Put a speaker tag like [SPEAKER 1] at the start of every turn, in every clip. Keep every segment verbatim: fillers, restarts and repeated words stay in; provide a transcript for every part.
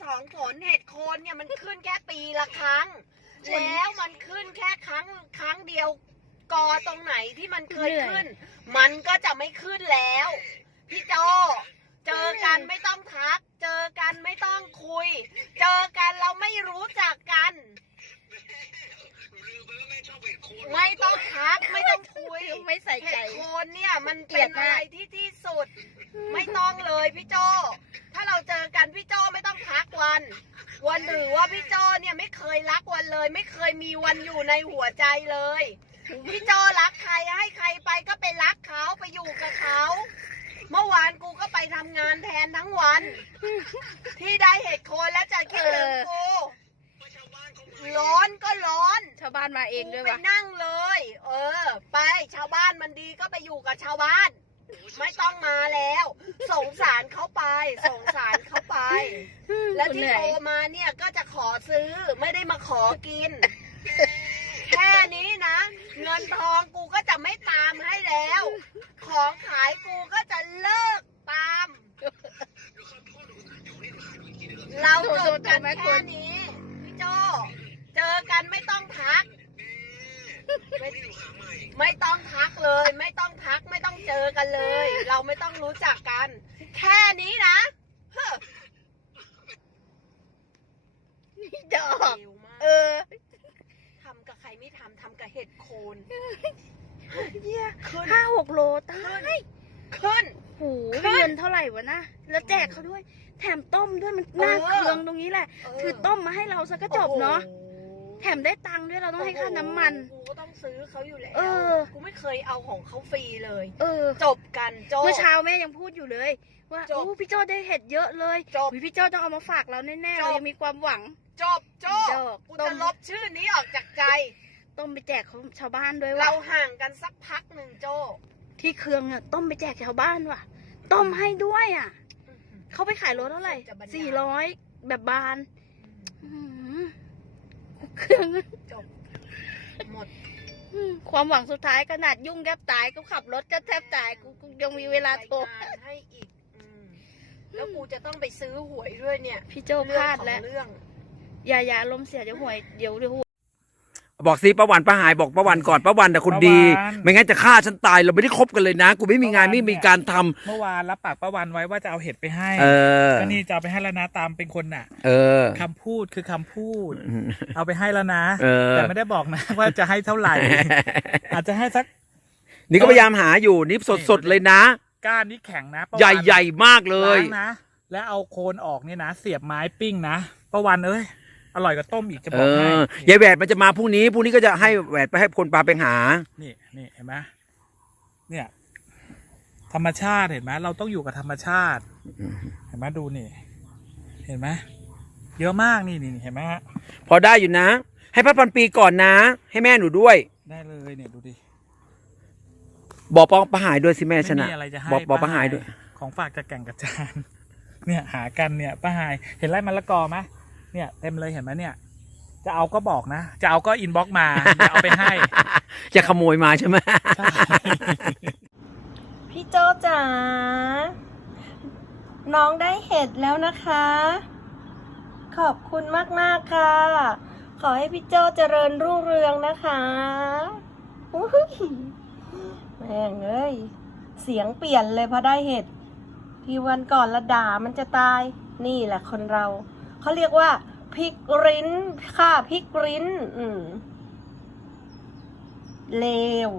[SPEAKER 1] ของฝนเห็ดโคนเนี่ยมันขึ้นแค่ปีละครั้งแล้วมันขึ้นแค่ครั้งครั้งเดียวกอตรงไหนที่มันเคยขึ้นมันก็จะไม่ขึ้นแล้วพี่โจเจอกันไม่ต้องทักเจอกันไม่ต้องคุยเจอกันเราไม่รู้จักกันไม่ต้องทักไม่ต้องคุย
[SPEAKER 2] ไม่ใส่ใจ
[SPEAKER 1] เห็ดโคนเนี่ยมันเป็นอะไรที่ที่สุดไม่ต้องเลยพี่โจถ้าเราเจอกันพี่โจไม่ต้องทักวันวันหรือว่าพี่โจเนี่ยไม่เคยรักวันเลยไม่เคยมีวันอยู่ในหัวใจเลยพี่โจรักใครให้ใครไปก็ไปรักเขาไปอยู่กับเขาเมื่อวานกูก็ไปทำงานแทนทั้งวันที่ได้เห็ดโคนแล้วจะคิดถึงกูร้อนก็ร้อน
[SPEAKER 2] ชาวบ้านมาเองด้วยวะ
[SPEAKER 1] ไปนั่งเลยเออไปชาวบ้านมันดีก็ไปอยู่กับชาวบ้านไม่ต้องมาแล้วสงสารเขาไปสงสารเขาไปแล้วที่โทรมาเนี่ยก็จะขอซื้อไม่ได้มาขอกินแค่นี้นะเงินทองกูก็จะไม่ตามให้แล้วของขายกูก็จะเลิกตามเราจบกันแค่นี้พี่โจเจอกันไม่ต้องทักไม่ไม่ต้องทักเลยไม่ต้องทักไม่ต้องเจอกันเลยเราไม่ต้องรู้จักกันแค่นี้นะ
[SPEAKER 2] ดอกเออ
[SPEAKER 1] ทำกับใครไม่ทำทำกับเห็ดโคน
[SPEAKER 2] ห้าหกโลตาย
[SPEAKER 1] ขึ้น
[SPEAKER 2] โหเงินเท่าไหร่วะนะแล้วแจกเขาด้วยแถมต้มด้วยมันน่าเคืองตรงนี้แหละคือต้มมาให้เราซะก็จบเนาะแถมได้ตังค์ด้วยเราต้องให้ค่าน้ำมัน
[SPEAKER 1] กูก็ต้องซื้อเขาอยู่แล้วกูไม่เคยเอาของเขาฟรีเลย
[SPEAKER 2] เออ
[SPEAKER 1] จบกันโจ
[SPEAKER 2] เมื่อเช้าแม่ยังพูดอยู่เลยว่าโอ้พี่โจได้เห็ดเยอะเลยจบพี่โจต้องเอามาฝากเราแน่ๆเรายังมีความหวัง
[SPEAKER 1] จบโจกูจะลบชื่อนี้ออกจากใจ
[SPEAKER 2] ต้มไปแจกเขาชาวบ้านด้วย
[SPEAKER 1] เราห่างกันสักพักหนึ่งโจ
[SPEAKER 2] ที่เครื่องเนี่ยต้มไปแจกชาวบ้านว่ะต้มให้ด้วยอ่ะเขาไปขายโลเท่าไหร่สี่ร้อยแบบบานเครื่อง
[SPEAKER 1] จบหมด
[SPEAKER 2] ความหวังสุดท้ายขนาดยุ่งแทบตายก็ขับรถก็แทบตายกูยังมีเวลาโทร
[SPEAKER 1] ให้อีกแล้วกูจะต้องไปซื้อหวยด้วยเนี่ย
[SPEAKER 2] พี่โจพลาดแล้วอย่าอย่าลมเสียเดี๋ยวหวยเดี๋ยวเดี๋ยว
[SPEAKER 3] บอกสิป้าวันป้าหายบอกป้าวันก่อนป้าวันแต่คนดีไม่งั้นจะฆ่าฉันตายเราไม่ได้คบกันเลยนะกูไม่มีงานไม่มีการทำ
[SPEAKER 4] เมื่อวานรับปากป้าวันไว้ว่าจะเอาเห็ดไปให้ก็นี่จะเอาไปให้แล้วนะตามเป็นคนน่ะ
[SPEAKER 3] เออ
[SPEAKER 4] คำพูดคือคำพูดเอาไปให้แล้วนะแต่ไม่ได้บอกนะว่าจะให้เท่าไหร่อาจจะให้สัก
[SPEAKER 3] นี่ก็พยายามหาอยู่นี่สดๆเลยนะ
[SPEAKER 4] ก้านนี้แข็งนะ
[SPEAKER 3] ใหญ่ๆมากเลย
[SPEAKER 4] นะแล้วเอาโคนออกเนี่ยนะเสียบไม้ปิ้งนะป้าวันเอ้ยอร่อยกว่าต้มอีกจะบอกให้
[SPEAKER 3] ยายแหวดมันจะมาพรุ่งนี้พรุ่งนี้ก็จะให้แหวดไปให้คนปลาไปหา
[SPEAKER 4] นี่นี่เห็นไหมเนี่ยธรรมชาติเห็นไหมเราต้องอยู่กับธรรมชาติเห็นไหมดูนี่เห็นไหมเยอะมากนี่นี่เห็นไหมฮะ
[SPEAKER 3] พอได้อยู่นะให้พัดพันปีก่อนนะให้แม่หนูด้วย
[SPEAKER 4] ได้เลยเนี่ยดูดิ
[SPEAKER 3] บอกป้องป้าหายด้วยสิแม่ชนะ
[SPEAKER 4] บอก
[SPEAKER 3] บอกป้าหายด้วย
[SPEAKER 4] ของฝากจากแก่งกระจานเนี่ยหากันเนี่ยป้าหายเห็นไรมะละกอไหมเนี่ยเต็มเลยเห็นไหมเนี่ยจะเอาก็บอกนะจะเอาก็อินบ็อกมาจะเอาไปให้
[SPEAKER 3] จะขโมยมาใช่ไหม
[SPEAKER 1] พี่โจจ๋าน้องได้เห็ดแล้วนะคะขอบคุณมากๆค่ะขอให้พี่โจเจริญรุ่งเรืองนะคะแม่งเอ้ยเสียงเปลี่ยนเลยพอได้เห็ดที่วันก่อนละด่ามันจะตายนี่แหละคนเราเขาเรียกว่าพริกริ้นค่ะพริกริ้นอืมเลว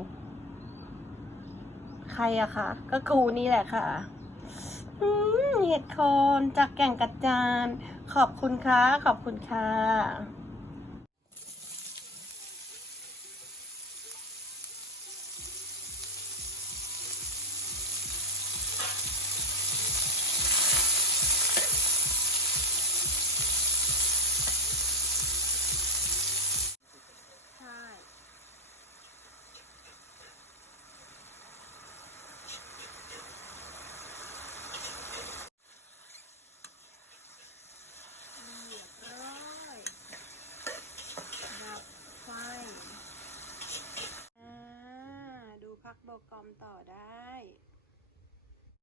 [SPEAKER 1] ใครอะคะก็กูนี่แหละค่ะอืมเห็ดโคนจากแก่งกระจานขอบคุณค่ะขอบคุณค่ะพักโบกอมต่อได้